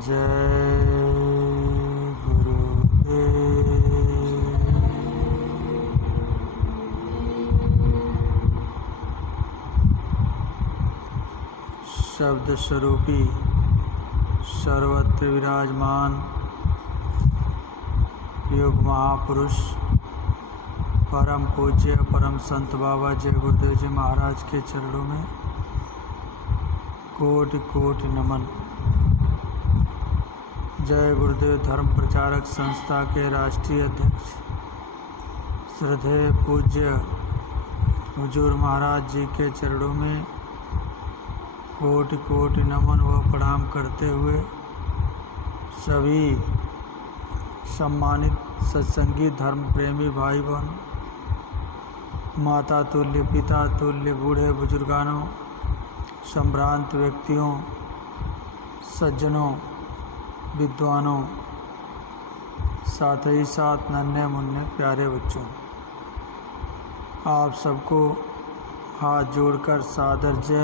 जय गुरुदेव। शब्द स्वरूपी सर्वत्र विराजमान योग महापुरुष परम पूज्य परम संत बाबा जय गुरुदेव जी महाराज के चरणों में कोटि कोटि नमन। जय गुरुदेव धर्म प्रचारक संस्था के राष्ट्रीय अध्यक्ष श्रद्धेय पूज्य हुजूर महाराज जी के चरणों में कोटि कोटि नमन व प्रणाम करते हुए सभी सम्मानित सत्संगी धर्म प्रेमी भाई बहन, माता तुल्य पिता तुल्य बूढ़े बुजुर्गानों, संभ्रांत व्यक्तियों, सज्जनों, विद्वानों, साथ ही साथ नन्हे मुन्ने प्यारे बच्चों, आप सबको हाथ जोड़कर सादर जय।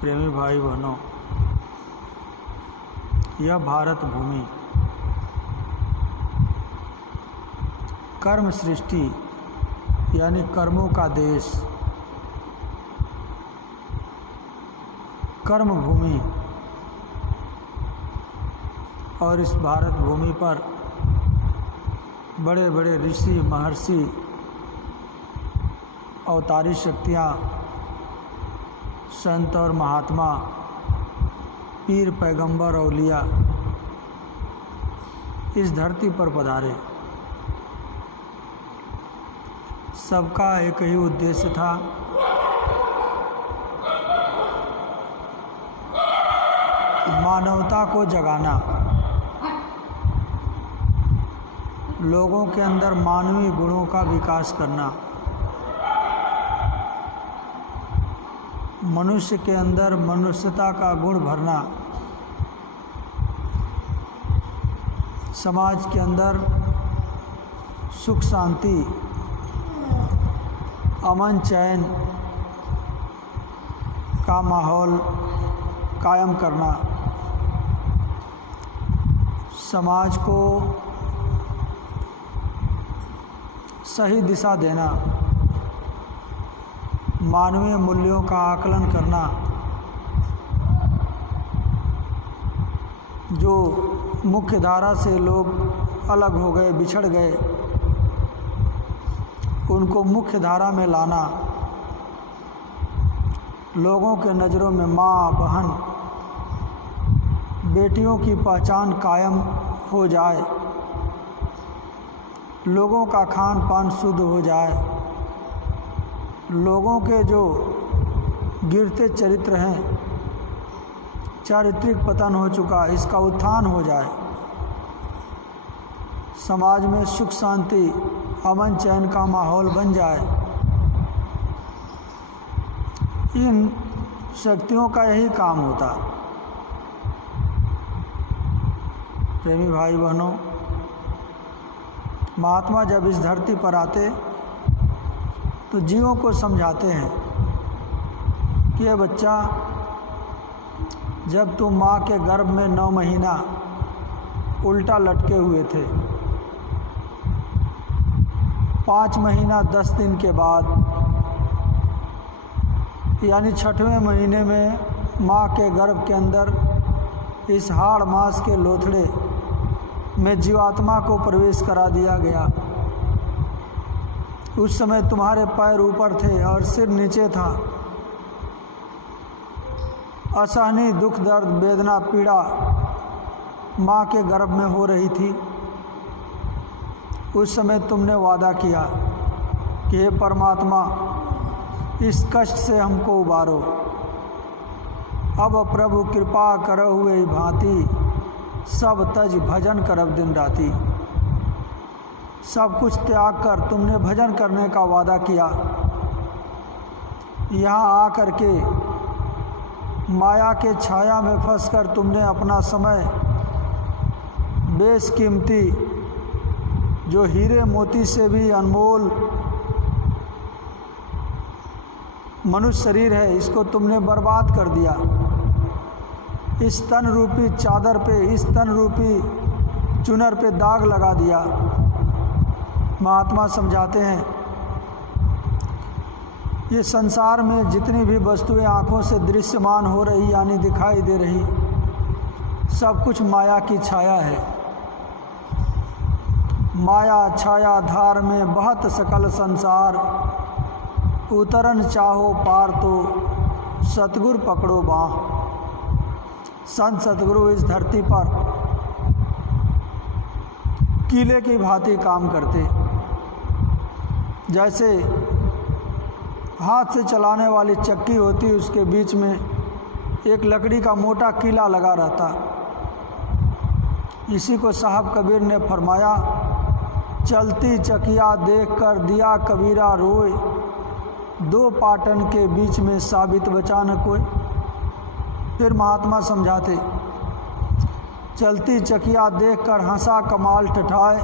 प्रेमी भाई बहनों, यह भारत भूमि कर्म सृष्टि यानी कर्मों का देश, कर्म भूमि, और इस भारत भूमि पर बड़े बड़े ऋषि महर्षि अवतारी शक्तियाँ, संत और महात्मा, पीर पैगंबर औलिया इस धरती पर पधारे। सबका एक ही उद्देश्य था, मानवता को जगाना, लोगों के अंदर मानवीय गुणों का विकास करना, मनुष्य के अंदर मनुष्यता का गुण भरना, समाज के अंदर सुख शांति अमन चैन का माहौल कायम करना, समाज को सही दिशा देना, मानवीय मूल्यों का आकलन करना, जो मुख्य धारा से लोग अलग हो गए, बिछड़ गए, उनको मुख्य धारा में लाना, लोगों के नज़रों में माँ बहन बेटियों की पहचान कायम हो जाए, लोगों का खान पान शुद्ध हो जाए, लोगों के जो गिरते चरित्र हैं, चारित्रिक पतन हो चुका, इसका उत्थान हो जाए, समाज में सुख शांति अमन चैन का माहौल बन जाए। इन शक्तियों का यही काम होता। प्रेमी भाई बहनों, महात्मा जब इस धरती पर आते तो जीवों को समझाते हैं कि ये बच्चा, जब तुम माँ के गर्भ में 9 महीना उल्टा लटके हुए थे, 5 महीना 10 दिन के बाद यानी 6वें महीने में माँ के गर्भ के अंदर इस हाड़ मांस के लोथड़े में जीवात्मा को प्रवेश करा दिया गया। उस समय तुम्हारे पैर ऊपर थे और सिर नीचे था। असहनीय दुख दर्द वेदना पीड़ा माँ के गर्भ में हो रही थी। उस समय तुमने वादा किया कि हे परमात्मा, इस कष्ट से हमको उबारो। अब प्रभु कृपा करो हुए भांति, सब तज भजन करब दिन राती। सब कुछ त्याग कर तुमने भजन करने का वादा किया। यहाँ आकर के माया के छाया में फंसकर तुमने अपना समय बेशकीमती जो हीरे मोती से भी अनमोल मनुष्य शरीर है, इसको तुमने बर्बाद कर दिया। इस तन रूपी चादर पे, इस तन रूपी चुनर पे दाग लगा दिया। महात्मा समझाते हैं, ये संसार में जितनी भी वस्तुएं आँखों से दृश्यमान हो रही यानी दिखाई दे रही, सब कुछ माया की छाया है। माया छाया धार में बहत सकल संसार, उतरन चाहो पार तो सतगुरु पकड़ो बाँह। संत सतगुरु इस धरती पर कीले की भांति काम करते। जैसे हाथ से चलाने वाली चक्की होती, उसके बीच में एक लकड़ी का मोटा कीला लगा रहता। इसी को साहब कबीर ने फरमाया, चलती चकिया देख कर दिया कबीरा रोए, दो पाटन के बीच में साबित बचा न कोई। फिर महात्मा समझाते, चलती चकिया देखकर हंसा कमाल टठाए,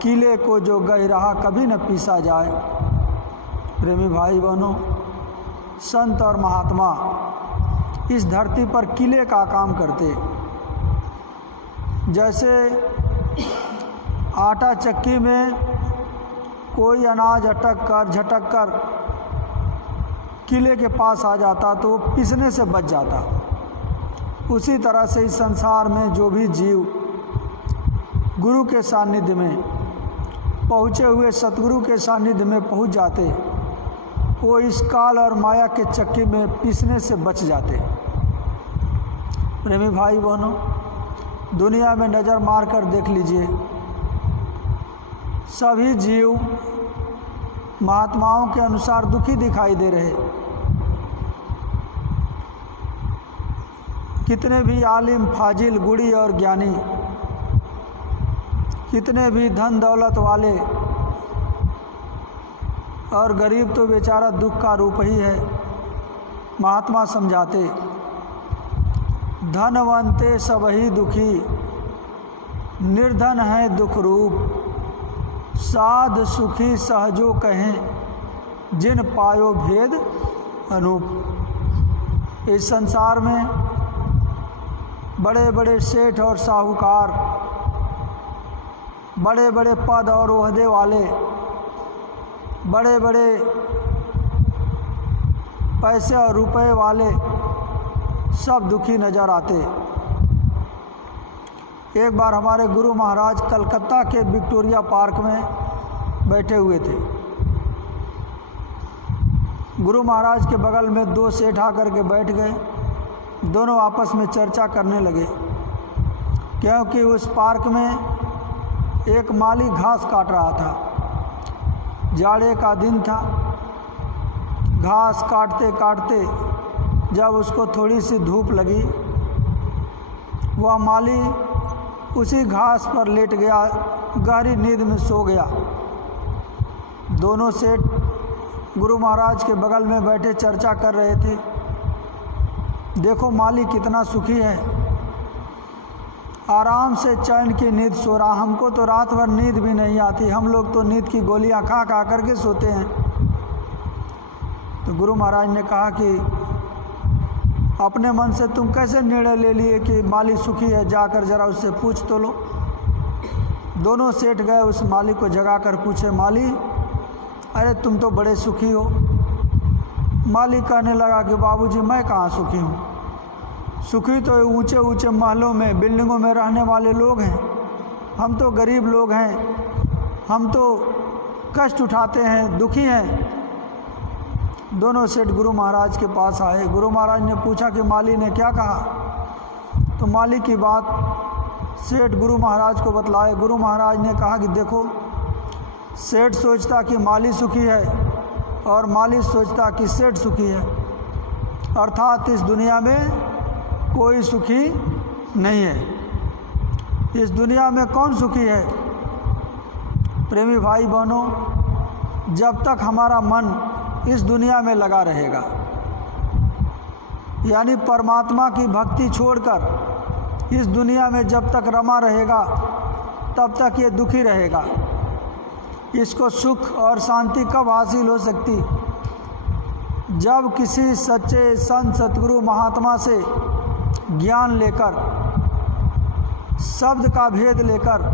कीले को जो गह रहा कभी न पीसा जाए। प्रेमी भाई बहनों, संत और महात्मा इस धरती पर किले का काम करते। जैसे आटा चक्की में कोई अनाज अटक कर झटक कर किले के पास आ जाता तो वो पिसने से बच जाता, उसी तरह से इस संसार में जो भी जीव गुरु के सानिध्य में पहुँचे हुए, सतगुरु के सानिध्य में पहुँच जाते, वो इस काल और माया के चक्की में पिसने से बच जाते। प्रेमी भाई बहनों, दुनिया में नज़र मार कर देख लीजिए, सभी जीव महात्माओं के अनुसार दुखी दिखाई दे रहे। कितने भी आलिम फाजिल गुड़ी और ज्ञानी, कितने भी धन दौलत वाले, और गरीब तो बेचारा दुख का रूप ही है। महात्मा समझाते, धनवंते सब ही दुखी, निर्धन है दुख रूप, साध सुखी सहजो कहें, जिन पायो भेद अनूप। इस संसार में बड़े बड़े सेठ और साहूकार, बड़े बड़े पद और ओहदे वाले, बड़े बड़े पैसे और रुपए वाले सब दुखी नज़र आते। एक बार हमारे गुरु महाराज कलकत्ता के विक्टोरिया पार्क में बैठे हुए थे। गुरु महाराज के बगल में दो सेठ आकर के बैठ गए। दोनों आपस में चर्चा करने लगे, क्योंकि उस पार्क में एक माली घास काट रहा था। जाड़े का दिन था। घास काटते काटते जब उसको थोड़ी सी धूप लगी, वह माली उसी घास पर लेट गया, गहरी नींद में सो गया। दोनों सेठ गुरु महाराज के बगल में बैठे चर्चा कर रहे थे, देखो माली कितना सुखी है, आराम से चैन की नींद सो रहा। हमको तो रात भर नींद भी नहीं आती, हम लोग तो नींद की गोलियां खा खा करके सोते हैं। तो गुरु महाराज ने कहा कि अपने मन से तुम कैसे निर्णय ले लिए कि माली सुखी है, जाकर जरा उससे पूछ तो लो। दोनों सेठ गए, उस माली को जगाकर पूछे, माली अरे तुम तो बड़े सुखी हो। माली कहने लगा कि बाबूजी मैं कहाँ सुखी हूँ, सुखी तो ऊंचे ऊंचे महलों में, बिल्डिंगों में रहने वाले लोग हैं, हम तो गरीब लोग हैं, हम तो कष्ट उठाते हैं, दुखी हैं। दोनों सेठ गुरु महाराज के पास आए। गुरु महाराज ने पूछा कि माली ने क्या कहा। तो माली की बात सेठ गुरु महाराज को बतलाए। गुरु महाराज ने कहा कि देखो, सेठ सोचता कि माली सुखी है और माली सोचता कि सेठ सुखी है, अर्थात इस दुनिया में कोई सुखी नहीं है। इस दुनिया में कौन सुखी है? प्रेमी भाई बहनों, जब तक हमारा मन इस दुनिया में लगा रहेगा, यानी परमात्मा की भक्ति छोड़कर इस दुनिया में जब तक रमा रहेगा, तब तक ये दुखी रहेगा। इसको सुख और शांति कब हासिल हो सकती? जब किसी सच्चे संत सतगुरु महात्मा से ज्ञान लेकर, शब्द का भेद लेकर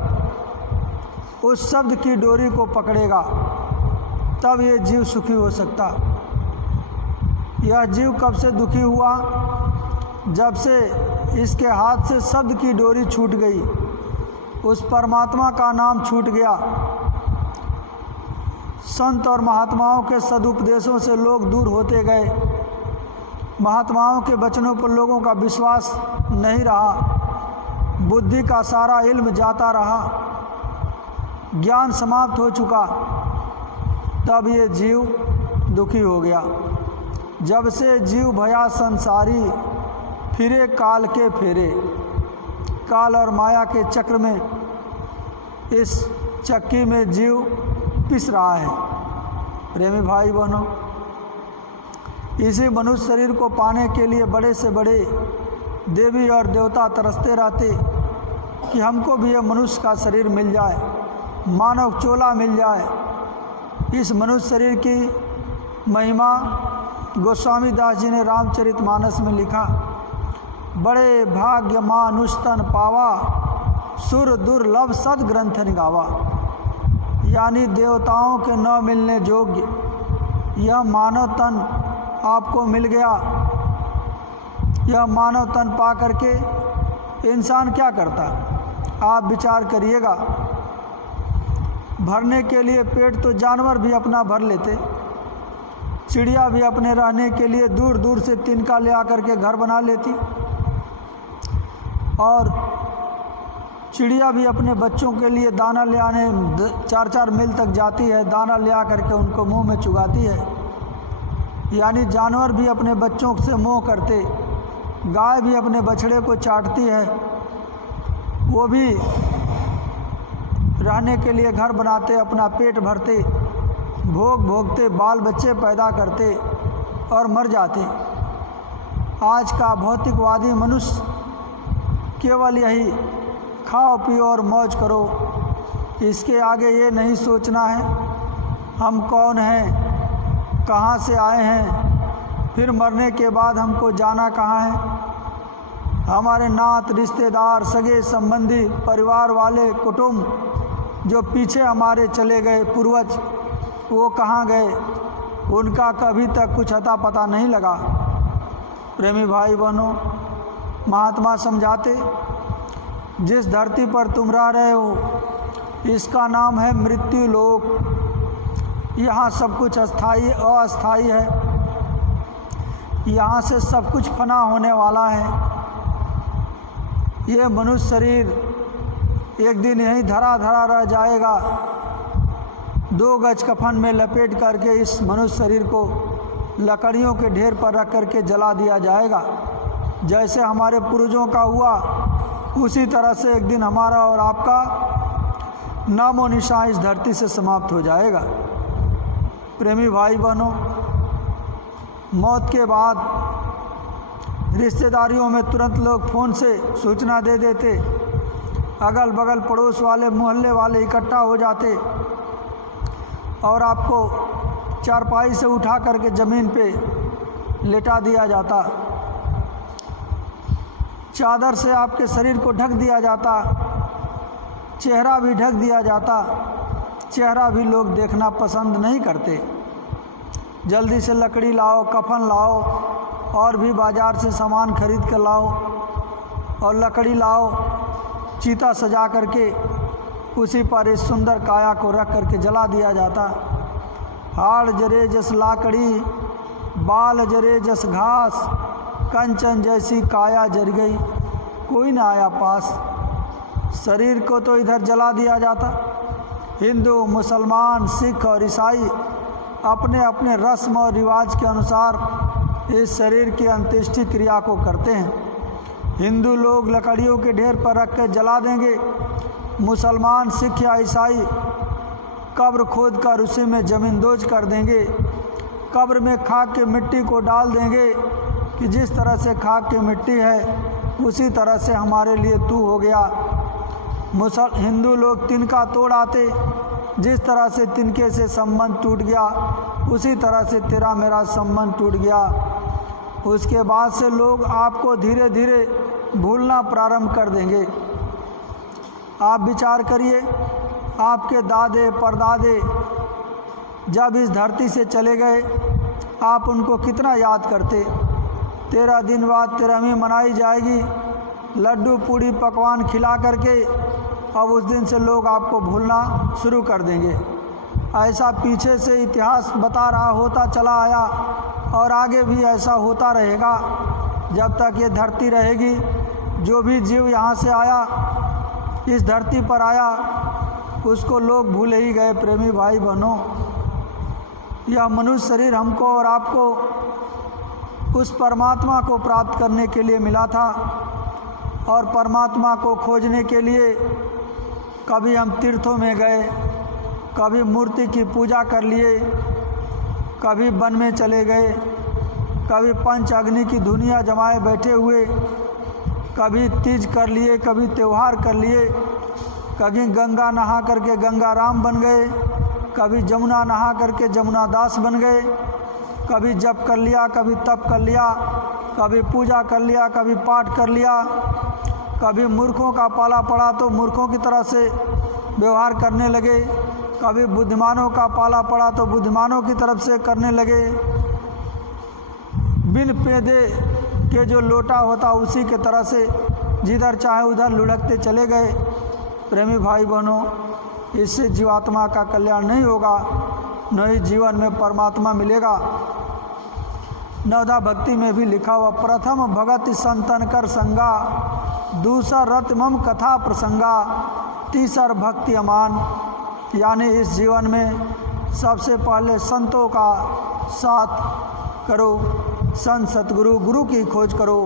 उस शब्द की डोरी को पकड़ेगा, तब ये जीव सुखी हो सकता। यह जीव कब से दुखी हुआ? जब से इसके हाथ से शब्द की डोरी छूट गई, उस परमात्मा का नाम छूट गया। संत और महात्माओं के सदुपदेशों से लोग दूर होते गए। महात्माओं के वचनों पर लोगों का विश्वास नहीं रहा। बुद्धि का सारा इल्म जाता रहा, ज्ञान समाप्त हो चुका। तब ये जीव दुखी हो गया। जब से जीव भया संसारी, फिरे काल के फेरे। काल और माया के चक्र में, इस चक्की में जीव पिस रहा है। प्रेमी भाई बहनों, इसी मनुष्य शरीर को पाने के लिए बड़े से बड़े देवी और देवता तरसते रहते कि हमको भी यह मनुष्य का शरीर मिल जाए, मानव चोला मिल जाए। इस मनुष्य शरीर की महिमा गोस्वामी दास जी ने रामचरितमानस में लिखा, बड़े भाग्य मानुष्तन पावा, सुर दुर्लभ सद्ग्रंथन गावा। यानी देवताओं के न मिलने योग्य यह मानव तन आपको मिल गया। यह मानव तन पा करके इंसान क्या करता? आप विचार करिएगा। भरने के लिए पेट तो जानवर भी अपना भर लेते, चिड़िया भी अपने रहने के लिए दूर दूर से तिनका ले आकर के घर बना लेती, और चिड़िया भी अपने बच्चों के लिए दाना ले आने 4-4 मील तक जाती है, दाना ले आकर के उनको मुंह में चुगाती है। यानी जानवर भी अपने बच्चों से मोह करते, गाय भी अपने बछड़े को चाटती है, वो भी रहने के लिए घर बनाते, अपना पेट भरते, भोग भोगते, बाल बच्चे पैदा करते और मर जाते। आज का भौतिकवादी मनुष्य केवल यही खाओ पियो और मौज करो, इसके आगे ये नहीं सोचना है हम कौन हैं, कहाँ से आए हैं, फिर मरने के बाद हमको जाना कहाँ है। हमारे नात रिश्तेदार, सगे संबंधी, परिवार वाले, कुटुंब जो पीछे हमारे चले गए पूर्वज, वो कहाँ गए, उनका कभी तक कुछ अता पता नहीं लगा। प्रेमी भाई बहनों, महात्मा समझाते, जिस धरती पर तुम रह रहे हो इसका नाम है मृत्यु लोक। यहाँ सब कुछ अस्थाई अस्थाई है, यहाँ से सब कुछ फना होने वाला है। ये मनुष्य शरीर एक दिन यहीं धरा धरा रह जाएगा। 2 गज कफन में लपेट करके इस मनुष्य शरीर को लकड़ियों के ढेर पर रख करके जला दिया जाएगा। जैसे हमारे पूर्वजों का हुआ, उसी तरह से एक दिन हमारा और आपका नामो निशान इस धरती से समाप्त हो जाएगा। प्रेमी भाई बहनों, मौत के बाद रिश्तेदारियों में तुरंत लोग फ़ोन से सूचना दे देते, अगल बगल पड़ोस वाले, मोहल्ले वाले इकट्ठा हो जाते और आपको चारपाई से उठा करके ज़मीन पे लेटा दिया जाता, चादर से आपके शरीर को ढक दिया जाता, चेहरा भी ढक दिया जाता। चेहरा भी लोग देखना पसंद नहीं करते। जल्दी से लकड़ी लाओ, कफन लाओ, और भी बाज़ार से सामान खरीद कर लाओ और लकड़ी लाओ, चीता सजा करके उसी पर इस सुंदर काया को रख करके जला दिया जाता। हाड़ जरे जस लाकड़ी, बाल जरे जस घास, कंचन जैसी काया जर गई, कोई ना आया पास। शरीर को तो इधर जला दिया जाता। हिंदू, मुसलमान, सिख और ईसाई अपने अपने रस्म और रिवाज के अनुसार इस शरीर की अंत्येष्टि क्रिया को करते हैं। हिंदू लोग लकड़ियों के ढेर पर रख कर जला देंगे, मुसलमान, सिख या ईसाई कब्र खोद कर उसी में ज़मींदोज कर देंगे। कब्र में खाक की मिट्टी को डाल देंगे कि जिस तरह से खाक की मिट्टी है उसी तरह से हमारे लिए तू हो गया। हिंदू लोग तिनका तोड़ आते। जिस तरह से तिनके से संबंध टूट गया, उसी तरह से तेरा मेरा संबंध टूट गया। उसके बाद से लोग आपको धीरे धीरे भूलना प्रारंभ कर देंगे। आप विचार करिए, आपके दादे परदादे जब इस धरती से चले गए, आप उनको कितना याद करते। 13 दिन बाद 13वीं मनाई जाएगी, लड्डू पूड़ी पकवान खिला करके। अब उस दिन से लोग आपको भूलना शुरू कर देंगे। ऐसा पीछे से इतिहास बता रहा होता चला आया और आगे भी ऐसा होता रहेगा जब तक ये धरती रहेगी। जो भी जीव यहाँ से आया, इस धरती पर आया, उसको लोग भूल ही गए। प्रेमी भाई बहनों, यह मनुष्य शरीर हमको और आपको उस परमात्मा को प्राप्त करने के लिए मिला था। और परमात्मा को खोजने के लिए कभी हम तीर्थों में गए, कभी मूर्ति की पूजा कर लिए, कभी वन में चले गए, कभी पंच अग्नि की धुनिया जमाए बैठे हुए, कभी तीज कर लिए, कभी त्यौहार कर लिए, कभी गंगा नहा करके गंगा राम बन गए, कभी जमुना नहा करके जमुना दास बन गए, कभी जप कर लिया, कभी तप कर लिया, कभी पूजा कर लिया, कभी पाठ कर लिया, कभी मूर्खों का पाला पड़ा तो मूर्खों की तरह से व्यवहार करने लगे, कभी बुद्धिमानों का पाला पड़ा तो बुद्धिमानों की तरफ से करने लगे। बिन पेदे के जो लोटा होता उसी के तरह से जिधर चाहे उधर लुढ़कते चले गए। प्रेमी भाई बहनों, इससे जीवात्मा का कल्याण नहीं होगा, न ही जीवन में परमात्मा मिलेगा। नवदा भक्ति में भी लिखा हुआ, प्रथम भगत संतन कर संगा, दूसर रत मम कथा प्रसंगा, तीसर भक्ति अमान। यानी इस जीवन में सबसे पहले संतों का साथ करो, संत सतगुरु गुरु की खोज करो।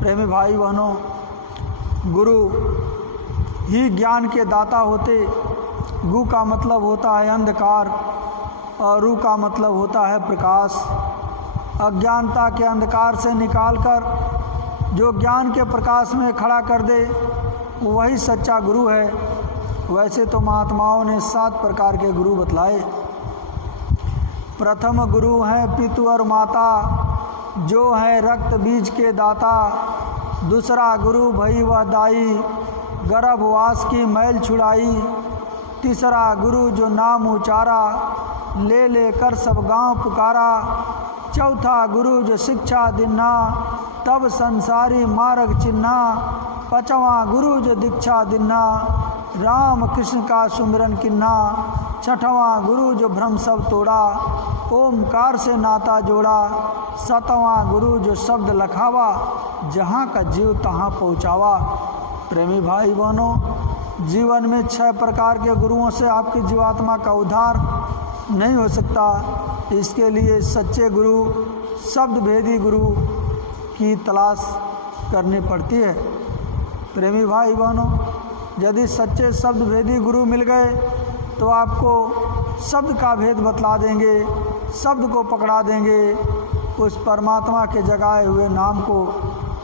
प्रेमी भाई बहनों, गुरु ही ज्ञान के दाता होते। गु का मतलब होता है अंधकार और रु का मतलब होता है प्रकाश। अज्ञानता के अंधकार से निकालकर जो ज्ञान के प्रकाश में खड़ा कर दे, वही सच्चा गुरु है। वैसे तो महात्माओं ने 7 प्रकार के गुरु बतलाए। प्रथम गुरु हैं पितु और माता, जो है रक्त बीज के दाता। दूसरा गुरु भई वह दाई, गर्भवास की मैल छुड़ाई। तीसरा गुरु जो नाम उचारा, ले लेकर सब गांव पुकारा। चौथा गुरु जो शिक्षा दिन्ना, तब संसारी मार्ग चिन्हा। पांचवा गुरु जो दीक्षा दिन्ना, राम कृष्ण का सुमिरन किन्ना। छठवां गुरु जो भ्रम सब तोड़ा, ओमकार से नाता जोड़ा। सातवां गुरु जो शब्द लखावा, जहाँ का जीव तहाँ पहुँचावा। प्रेमी भाई बहनों, जीवन में 6 प्रकार के गुरुओं से आपकी जीवात्मा का उद्धार नहीं हो सकता। इसके लिए सच्चे गुरु, शब्द भेदी गुरु की तलाश करनी पड़ती है। प्रेमी भाई बहनों, यदि सच्चे शब्द भेदी गुरु मिल गए तो आपको शब्द का भेद बतला देंगे, शब्द को पकड़ा देंगे, उस परमात्मा के जगाए हुए नाम को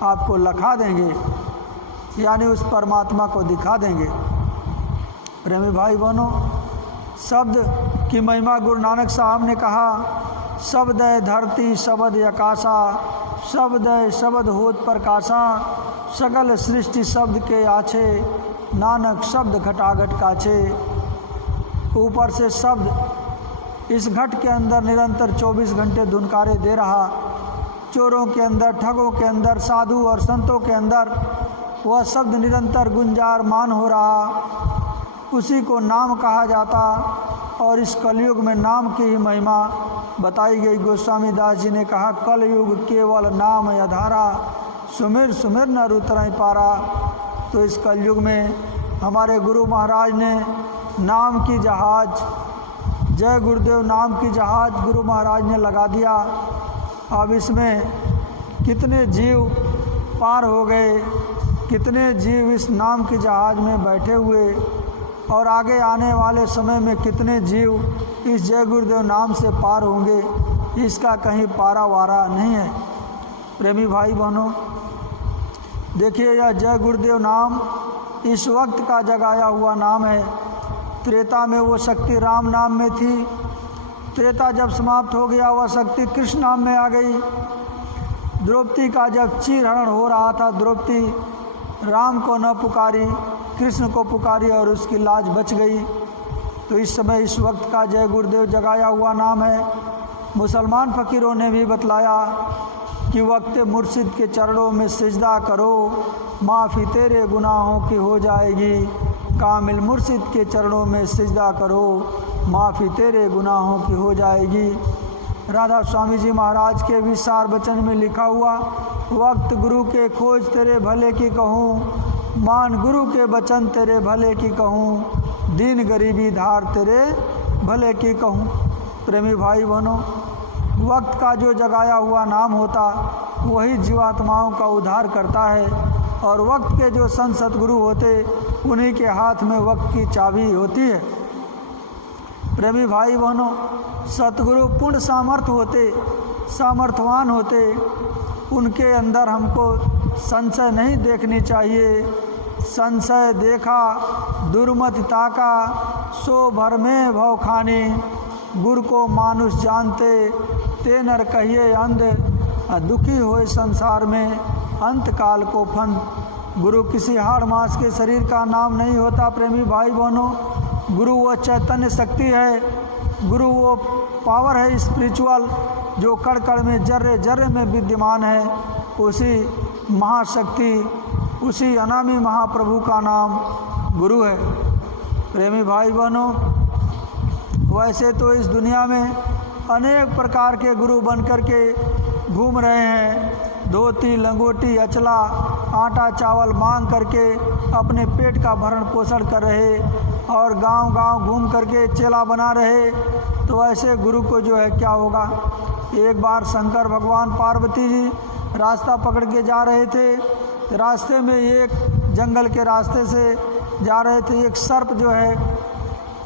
आपको लखा देंगे, यानी उस परमात्मा को दिखा देंगे। प्रेमी भाई बहनों, शब्द की महिमा गुरु नानक साहब ने कहा, शब्द है धरती शब्द आकाशा, शब्द है शब्द होत प्रकाशा। सकल सृष्टि शब्द के आछे, नानक शब्द घटाघट काछे। ऊपर से शब्द इस घट के अंदर निरंतर 24 घंटे धुनकारे दे रहा। चोरों के अंदर, ठगों के अंदर, साधु और संतों के अंदर वह शब्द निरंतर गुंजारमान हो रहा। उसी को नाम कहा जाता और इस कलयुग में नाम की ही महिमा बताई गई। गोस्वामी दास जी ने कहा, कलयुग केवल नाम आधारा, सुमिर सुमिर न रुतरई पारा। तो इस कलयुग में हमारे गुरु महाराज ने नाम की जहाज, जय गुरुदेव नाम की जहाज गुरु महाराज ने लगा दिया। अब इसमें कितने जीव पार हो गए, कितने जीव इस नाम की जहाज में बैठे हुए, और आगे आने वाले समय में कितने जीव इस जय गुरुदेव नाम से पार होंगे, इसका कहीं पारा वारा नहीं है। प्रेमी भाई बहनों, देखिए, यह जय गुरुदेव नाम इस वक्त का जगाया हुआ नाम है। त्रेता में वो शक्ति राम नाम में थी, त्रेता जब समाप्त हो गया वह शक्ति कृष्ण नाम में आ गई। द्रौपदी का जब चीरहरण हो रहा था, द्रौपदी राम को न पुकारी, कृष्ण को पुकारी और उसकी लाज बच गई। तो इस समय इस वक्त का जय गुरुदेव जगाया हुआ नाम है। मुसलमान फ़कीरों ने भी बतलाया कि वक्त मुर्शिद के चरणों में सिजदा करो, माफ़ी तेरे गुनाहों की हो जाएगी। कामिल मुर्शिद के चरणों में सिजदा करो, माफ़ी तेरे गुनाहों की हो जाएगी। राधा स्वामी जी महाराज के विसार वचन में लिखा हुआ, वक्त गुरु के खोज तेरे भले की कहूँ, मान गुरु के वचन तेरे भले की कहूँ, दीन गरीबी धार तेरे भले की कहूँ। प्रेमी भाई बहनों, वक्त का जो जगाया हुआ नाम होता वही जीवात्माओं का उद्धार करता है, और वक्त के जो संत सतगुरु होते उन्हीं के हाथ में वक्त की चाबी होती है। प्रेमी भाई बहनों, सतगुरु पूर्ण सामर्थ्य होते, सामर्थ्यवान होते, उनके अंदर हमको संशय नहीं देखनी चाहिए। संशय देखा दुर्मति ताका, सो भर में भव खानी, गुरु को मानुष जानते, ते नर कहिए अंध, दुखी होए संसार में, अंत काल को फंद। गुरु किसी हाड़ मास के शरीर का नाम नहीं होता। प्रेमी भाई बहनों, गुरु वो चैतन्य शक्ति है, गुरु वो पावर है स्पिरिचुअल, जो कण कण में जर्रे जर्रे में विद्यमान है। उसी महाशक्ति, उसी अनामी महाप्रभु का नाम गुरु है। प्रेमी भाई बहनों, वैसे तो इस दुनिया में अनेक प्रकार के गुरु बन कर के घूम रहे हैं। धोती लंगोटी अचला आटा चावल मांग करके अपने पेट का भरण पोषण कर रहे और गांव-गांव घूम करके चेला बना रहे। तो ऐसे गुरु को जो है क्या होगा। एक बार शंकर भगवान पार्वती जी रास्ता पकड़ के जा रहे थे। रास्ते में एक जंगल के रास्ते से जा रहे थे, एक सर्प जो है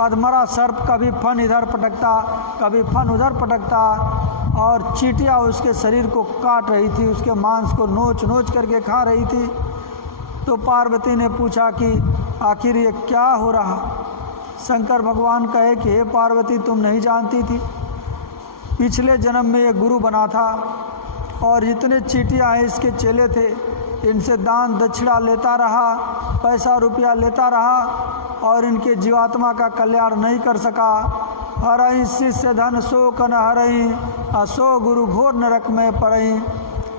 अधमरा सर्प कभी फन इधर पटकता कभी फन उधर पटकता और चींटियाँ उसके शरीर को काट रही थी, उसके मांस को नोच नोच करके खा रही थी। तो पार्वती ने पूछा कि आखिर ये क्या हो रहा। शंकर भगवान कहे कि हे पार्वती, तुम नहीं जानती थी, पिछले जन्म में ये गुरु बना था और जितने चींटियाँ हैं इसके चेले थे, इनसे दान दक्षिणा लेता रहा, पैसा रुपया लेता रहा और इनके जीवात्मा का कल्याण नहीं कर सका। हरहि शिष्य धन सो कन हरहि, असो गुरु घोर नरक में परहि।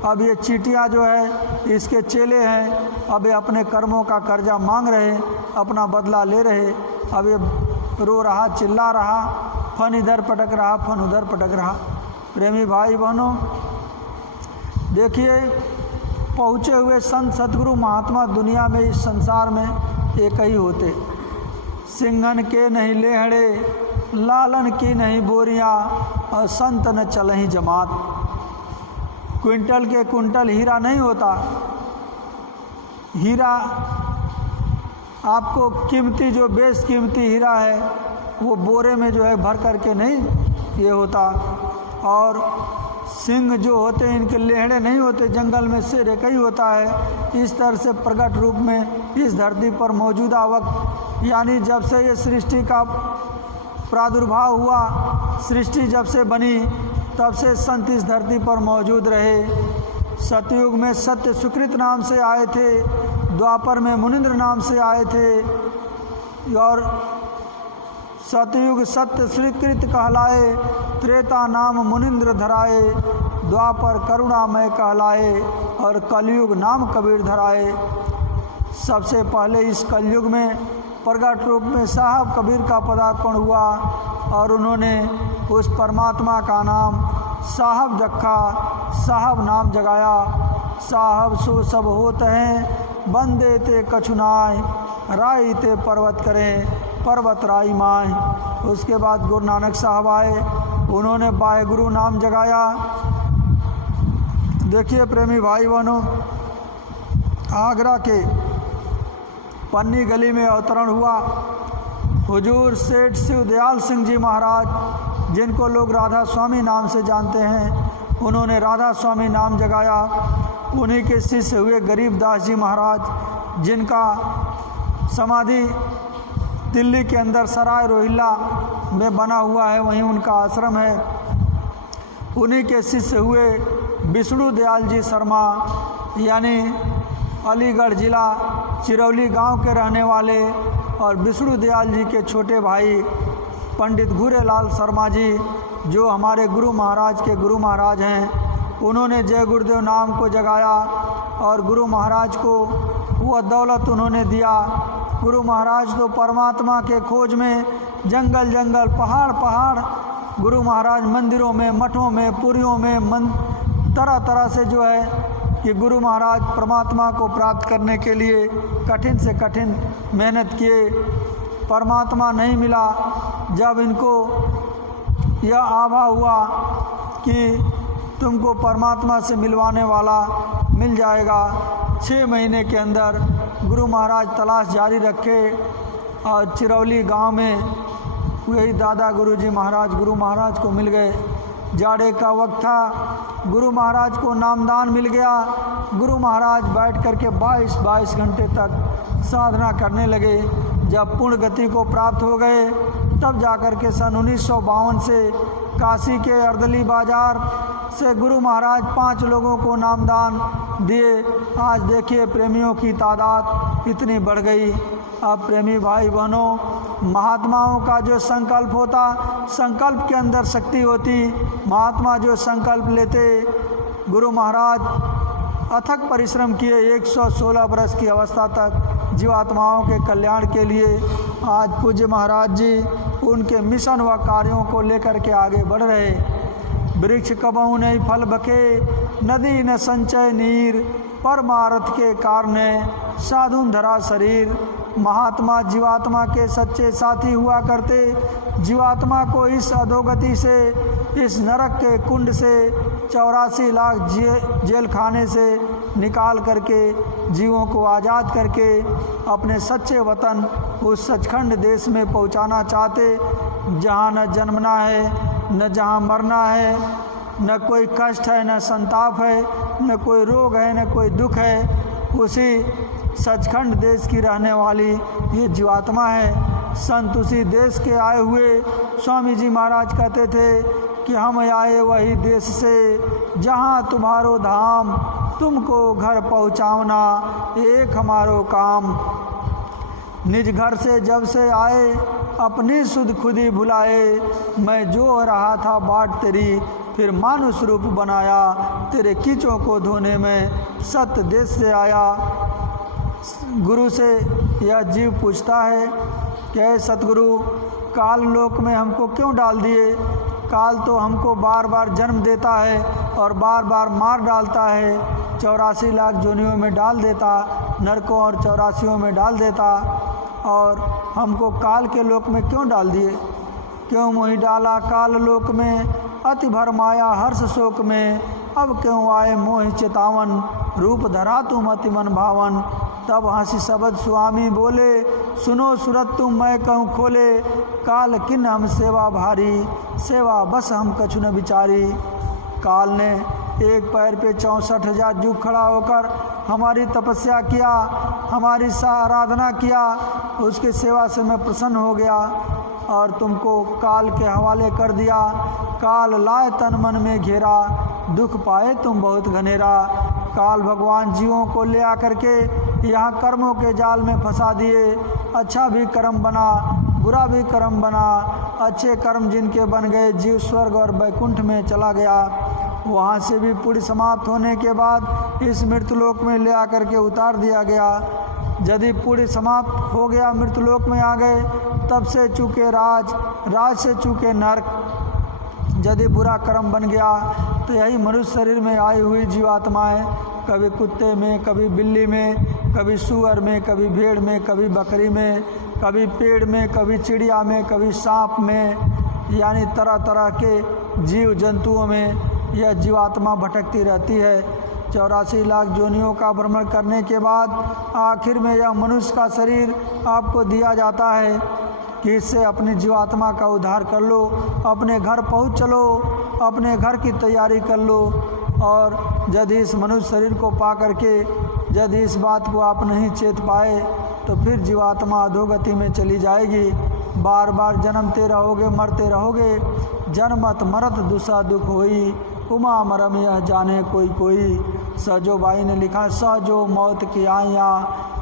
अब ये चींटियाँ जो है इसके चेले हैं, अब ये अपने कर्मों का कर्जा मांग रहे, अपना बदला ले रहे। अब ये रो रहा, चिल्ला रहा, फन इधर पटक रहा, फन उधर पटक रहा। प्रेमी भाई बहनों, देखिए पहुँचे हुए संत सतगुरु महात्मा दुनिया में इस संसार में एक ही होते। सिंघन के नहीं लेहड़े, लालन की नहीं बोरियाँ, और संत न चलही जमात। क्विंटल के कुंटल हीरा नहीं होता। हीरा आपको कीमती, जो बेशकीमती हीरा है वो बोरे में जो है भर करके नहीं ये होता। और सिंह जो होते हैं इनके लेहड़े नहीं होते, जंगल में शेर एक ही होता है। इस तरह से प्रकट रूप में इस धरती पर मौजूदा वक्त, यानी जब से ये सृष्टि का प्रादुर्भाव हुआ, सृष्टि जब से बनी तब से संत इस धरती पर मौजूद रहे। सतयुग में सत्य सुकृत नाम से आए थे, द्वापर में मुनिंद्र नाम से आए थे, और सतयुग सत्य सुकृत कहलाए, त्रेता नाम मुनिंद्र धराए, द्वापर करुणामय कहलाए, और कलयुग नाम कबीर धराए। सबसे पहले इस कलयुग में प्रगट रूप में साहब कबीर का पदार्पण हुआ और उन्होंने उस परमात्मा का नाम साहब रखा, साहब नाम जगाया। साहब सो सब होते हैं, बंदे ते कछुनाय, राई ते पर्वत करें, पर्वत राई माए। उसके बाद गुरु नानक साहब आए, उन्होंने वाहेगुरु नाम जगाया। देखिए प्रेमी भाई बहनों, आगरा के पन्नी गली में अवतरण हुआ। हुजूर सेठ शिव दयाल सिंह जी महाराज, जिनको लोग राधा स्वामी नाम से जानते हैं, उन्होंने राधा स्वामी नाम जगाया। उन्हीं के शिष्य हुए गरीबदास जी महाराज, जिनका समाधि दिल्ली के अंदर सराय रोहिल्ला में बना हुआ है, वहीं उनका आश्रम है। उन्हीं के शिष्य हुए विष्णु दयाल जी शर्मा, यानी अलीगढ़ ज़िला चिरौली गांव के रहने वाले, और विष्णु दयाल जी के छोटे भाई पंडित घूरेलाल शर्मा जी, जो हमारे गुरु महाराज के गुरु महाराज हैं। उन्होंने जय गुरुदेव नाम को जगाया और गुरु महाराज को वह दौलत उन्होंने दिया। गुरु महाराज तो परमात्मा के खोज में जंगल जंगल, पहाड़ पहाड़, गुरु महाराज मंदिरों में, मठों में, पुरियों में, तरह तरह से जो है कि गुरु महाराज परमात्मा को प्राप्त करने के लिए कठिन से कठिन मेहनत किए। परमात्मा नहीं मिला। जब इनको यह आभा हुआ कि तुमको परमात्मा से मिलवाने वाला मिल जाएगा, 6 महीने के अंदर गुरु महाराज तलाश जारी रखे और चिरौली गांव में वही दादा गुरुजी महाराज गुरु महाराज को मिल गए। जाड़े का वक्त था, गुरु महाराज को नामदान मिल गया। गुरु महाराज बैठ करके 22 घंटे तक साधना करने लगे। जब पूर्ण गति को प्राप्त हो गए तब जाकर के सन 1952 से काशी के अर्दली बाजार से गुरु महाराज 5 लोगों को नामदान दिए। आज देखिए प्रेमियों की तादाद इतनी बढ़ गई। अब प्रेमी भाई बहनों, महात्माओं का जो संकल्प होता, संकल्प के अंदर शक्ति होती। महात्मा जो संकल्प लेते, गुरु महाराज अथक परिश्रम किए 116 वर्ष की अवस्था तक जीवात्माओं के कल्याण के लिए। आज पूज्य महाराज जी उनके मिशन व कार्यों को लेकर के आगे बढ़ रहे। वृक्ष कबहु नहीं फल बके, नदी न संचय नीर, परमार्थ के कारणे साधुन धरा शरीर। महात्मा जीवात्मा के सच्चे साथी हुआ करते। जीवात्मा को इस अधोगति से, इस नरक के कुंड से, 84 लाख जेल खाने से निकाल करके, जीवों को आज़ाद करके अपने सच्चे वतन उस सचखंड देश में पहुंचाना चाहते, जहां न जन्मना है, न जहां मरना है, न कोई कष्ट है, न संताप है, न कोई रोग है, न कोई दुख है। उसी सचखंड देश की रहने वाली ये जीवात्मा है। संत उसी देश के आए हुए। स्वामी जी महाराज कहते थे कि हम आए वही देश से, जहाँ तुम्हारो धाम, तुमको घर पहुँचावना एक हमारो काम। निज घर से जब से आए, अपनी सुध खुदी भुलाए। मैं जो रहा था बाट तेरी, फिर मानुष रूप बनाया। तेरे कीचों को धोने में सत्य देश से आया। गुरु से यह जीव पूछता है कि हे सतगुरु, काल लोक में हमको क्यों डाल दिए? काल तो हमको बार बार जन्म देता है और बार बार मार डालता है। 84 लाख जोनियों में डाल देता, नरकों और 84 में डाल देता, और हमको काल के लोक में क्यों डाल दिए? क्यों मोहि डाला काल लोक में, अति भर माया हर्ष शोक में। अब क्यों आए मोहि चेतावन, रूप धरा तुम अति मन भावन। तब हंसी शब्द स्वामी बोले, सुनो सुरत तुम मैं कहूँ खोले। काल किन हम सेवा भारी, सेवा बस हम कछु न बिचारी। काल ने एक पैर पे 64,000 युग खड़ा होकर हमारी तपस्या किया, हमारी आराधना किया। उसकी सेवा से मैं प्रसन्न हो गया और तुमको काल के हवाले कर दिया। काल लाए तन मन में घेरा, दुख पाए तुम बहुत घनेरा। काल भगवान जीवों को ले आकर के यहाँ कर्मों के जाल में फंसा दिए। अच्छा भी कर्म बना, बुरा भी कर्म बना। अच्छे कर्म जिनके बन गए, जीव स्वर्ग और वैकुंठ में चला गया। वहाँ से भी पुण्य समाप्त होने के बाद इस मृत्युलोक में ले आकर के उतार दिया गया। यदि पुण्य समाप्त हो गया, मृत्युलोक में आ गए, तब से चूके राज से चूके नरक। यदि बुरा कर्म बन गया तो यही मनुष्य शरीर में आई हुई जीवात्माएं, कभी कुत्ते में, कभी बिल्ली में, कभी सूअर में, कभी भेड़ में, कभी बकरी में, कभी पेड़ में, कभी चिड़िया में, कभी सांप में, यानी तरह तरह के जीव जंतुओं में यह जीवात्मा भटकती रहती है। 84 लाख जोनियों का भ्रमण करने के बाद आखिर में यह मनुष्य का शरीर आपको दिया जाता है कि इससे अपनी जीवात्मा का उद्धार कर लो, अपने घर पहुंच चलो, अपने घर की तैयारी कर लो। और यदि इस मनुष्य शरीर को पा करके यदि इस बात को आप नहीं चेत पाए तो फिर जीवात्मा अधोगति में चली जाएगी। बार बार जन्मते रहोगे, मरते रहोगे। जन्मत मरत दुसा दुख होई, उमा मरम यह जाने कोई कोई। सजो बाई ने लिखा, सजो मौत की आया,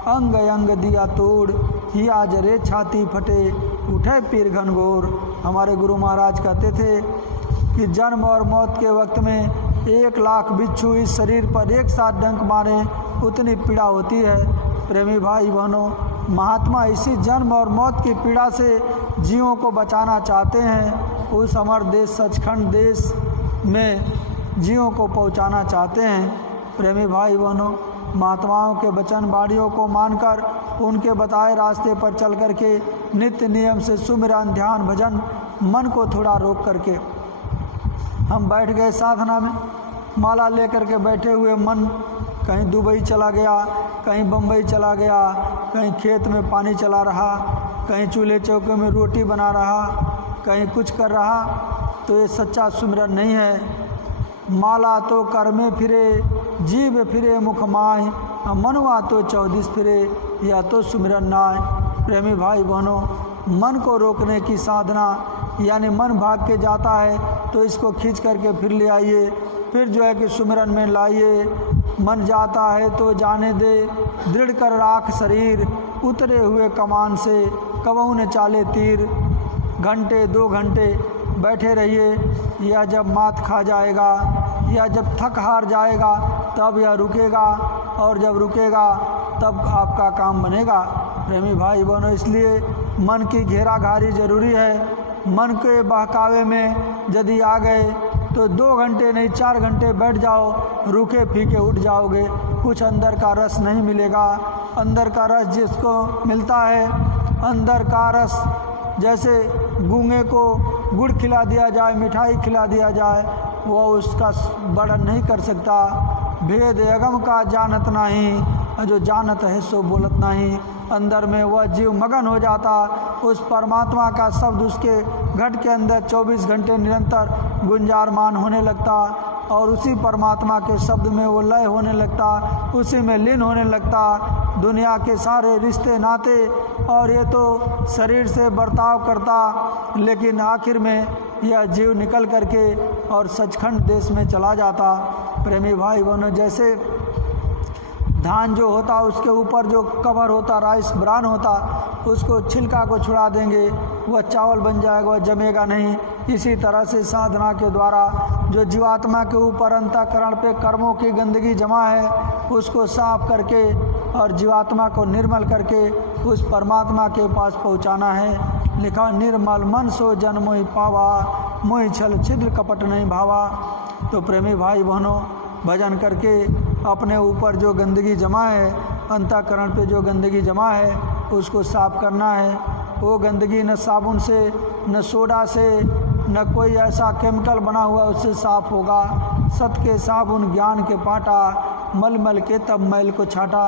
अंग अंग दिया तोड़, हिया जरे छाती फटे, उठे पीर घनघोर। हमारे गुरु महाराज कहते थे कि जन्म और मौत के वक्त में 1,00,000 बिच्छू इस शरीर पर एक साथ डंक मारे उतनी पीड़ा होती है। प्रेमी भाई बहनों, महात्मा इसी जन्म और मौत की पीड़ा से जीवों को बचाना चाहते हैं। उस अमर देश सचखंड देश में जीवों को पहुंचाना चाहते हैं। प्रेमी भाई बहनों, महात्माओं के वचन वाणियों को मानकर उनके बताए रास्ते पर चल करके नित्य नियम से सुमिरन ध्यान भजन मन को थोड़ा रोक करके हम बैठ गए साधना में। माला लेकर के बैठे हुए मन कहीं दुबई चला गया, कहीं बम्बई चला गया, कहीं खेत में पानी चला रहा, कहीं चूल्हे चौके में रोटी बना रहा, कहीं कुछ कर रहा, तो ये सच्चा सुमिरन नहीं है। माला तो कर में फिरे, जीव फिरे मुख माय, मनुआ तो 24 फिरे, या तो सुमिरन नाय। प्रेमी भाई बहनों, मन को रोकने की साधना, यानी मन भाग के जाता है तो इसको खींच करके फिर ले आइए, फिर जो है कि सुमिरन में लाइए। मन जाता है तो जाने दे, दृढ़ कर राख शरीर, उतरे हुए कमान से कबहू ने चाले तीर। घंटे 2 घंटे बैठे रहिए, या जब मात खा जाएगा या जब थक हार जाएगा तब यह रुकेगा, और जब रुकेगा तब आपका काम बनेगा। प्रेमी भाई बहनों, इसलिए मन की घेराघारी ज़रूरी है। मन के बहकावे में यदि आ गए तो 2 घंटे नहीं 4 घंटे बैठ जाओ, रूखे फीके उठ जाओगे, कुछ अंदर का रस नहीं मिलेगा। अंदर का रस जिसको मिलता है, अंदर का रस जैसे गूंगे को गुड़ खिला दिया जाए, मिठाई खिला दिया जाए, वह उसका वर्णन नहीं कर सकता। भेद अगम का जानत नहीं, जो जानत है सो बोलत नहीं। अंदर में वह जीव मगन हो जाता, उस परमात्मा का शब्द उसके घट के अंदर 24 घंटे निरंतर गुंजारमान होने लगता, और उसी परमात्मा के शब्द में वो लय होने लगता, उसी में लीन होने लगता। दुनिया के सारे रिश्ते नाते और ये तो शरीर से बर्ताव करता, लेकिन आखिर में यह जीव निकल करके और सचखंड देश में चला जाता। प्रेमी भाई बहनों, जैसे धान जो होता उसके ऊपर जो कवर होता, राइस ब्रान होता, उसको छिलका को छुड़ा देंगे, वह चावल बन जाएगा, वह जमेगा नहीं। इसी तरह से साधना के द्वारा जो जीवात्मा के ऊपर अंतःकरण पे कर्मों की गंदगी जमा है, उसको साफ करके और जीवात्मा को निर्मल करके उस परमात्मा के पास पहुंचाना है। लिखा, निर्मल मन सो जन मोहि पावा, मोहि छल छिद्र कपट नहीं भावा। तो प्रेमी भाई बहनों, भजन करके अपने ऊपर जो गंदगी जमा है, अंतःकरण पे जो गंदगी जमा है, उसको साफ करना है। वो गंदगी न साबुन से, न सोडा से, न कोई ऐसा केमिकल बना हुआ उससे साफ होगा। सत के साबुन ज्ञान के पाटा, मल मल के तब मैल को छाटा।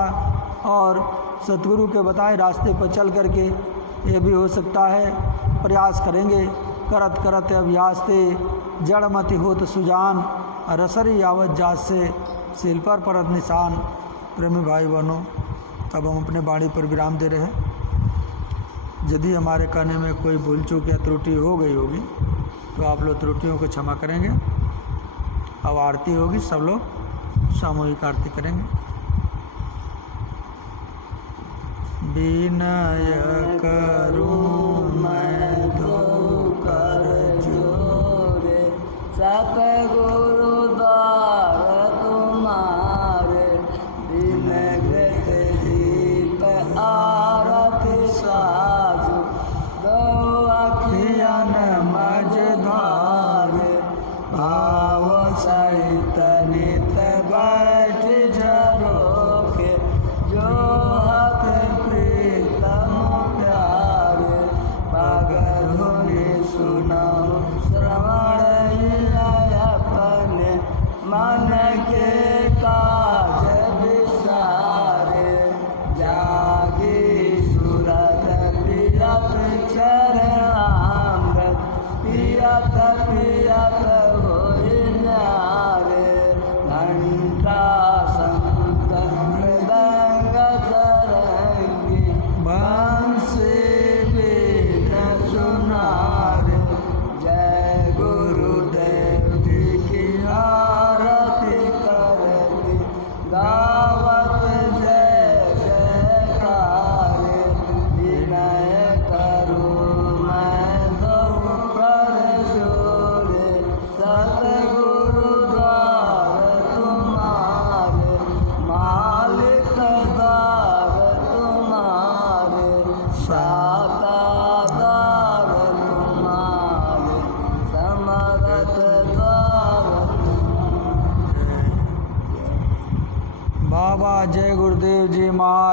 और सतगुरु के बताए रास्ते पर चल करके ये भी हो सकता है। प्रयास करेंगे, करत करत अभ्यास ते, जड़ मति होत सुजान, रसरी आवत जात से, सील पर परत निशान। प्रेमी भाई बहनों, तब हम अपने वाणी पर विराम दे रहे हैं। यदि हमारे कहने में कोई भूल चूक या त्रुटि हो गई होगी तो आप लोग त्रुटियों को क्षमा करेंगे। अब आरती होगी, सब लोग सामूहिक आरती करेंगे। विनय करूं मैं तो कर जोरे, सतगुरु द्वार तुम्हारे, दिन घृत दीप आरती साजु, दो अखियन मझधारे, भाव सहित नित बैठ झरोखे, जो हत प्रीतम प्यारे, भगत धुनि सुनाओ श्रवण अपने, मन के काज विसारे, जागी सूरत पियत चरणामृत, पियत पियत होई न्यारे, घंटा शंख मृदंग सरंगी,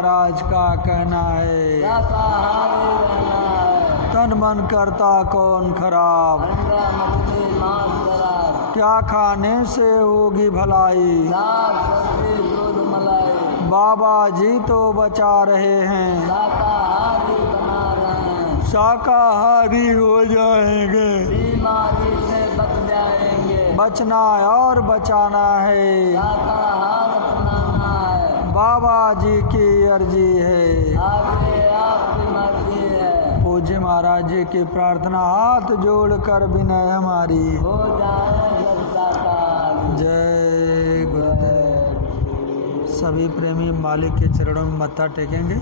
महाराज का कहना है, शाकाहारी रहना है, तन मन करता कौन खराब, अंडा मछली मांस शराब, क्या खाने से होगी भलाई। साग सब्जी दूध मलाई, बाबा जी तो बचा रहे हैं, शाकाहारी बना रहे हैं, शाकाहारी हो जाएंगे। बीमारी से बच जाएंगे, बचना और बचाना है, शाकाहार अपनाना है, बाबा जी की अर्जी है। आगे आपकी मर्जी है, पूज्य महाराज जी की प्रार्थना हाथ जोड़कर विनय हमारी। हो जाए जब शाकाहारी। जय गुरुदेव। सभी प्रेमी मालिक के चरणों में मत्था टेकेंगे।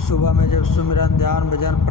सुबह में जब सुमिरन ध्यान भजन